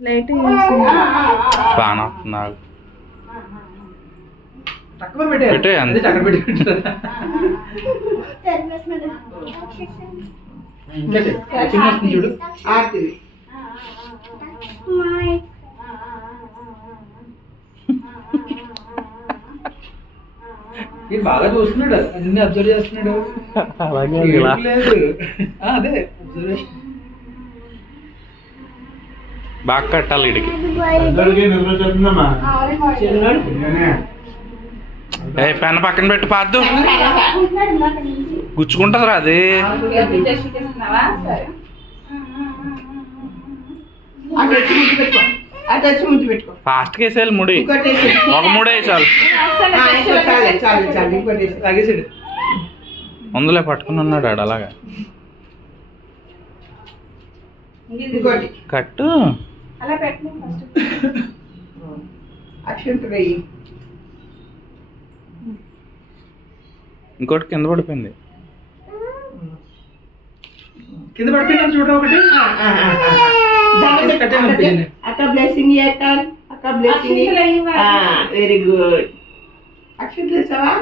light బాగా వస్తున్నారు తక్కువ పెట్టే అంతే అక్కడ పెట్టి చూడు ఇది బాగా చూస్తున్నాడు అన్ని అబ్జర్వ్ చేస్తున్నాడు లేదు అదే అబ్జర్వేషన్ బాగా కట్టాలి ఇడికి ఏ పెన్న పక్కన పెట్టి పాద్దు గుచ్చుకుంటుందిరా అది ఫాస్ట్ గా వేసేయాలి ముడి ఒక ముడి వేసాలి ముందులే పట్టుకుని ఉన్నాడు ఆడు అలాగా కట్టు ఇంకోటి కింద పడిపోయింది కింద పడిపోయిందని చూడ ఒకటి అక్క బ్లెస్సింగ్ అక్క బ్లెస్సింగ్ వెరీ గుడ్ అక్షంతలు వేసావా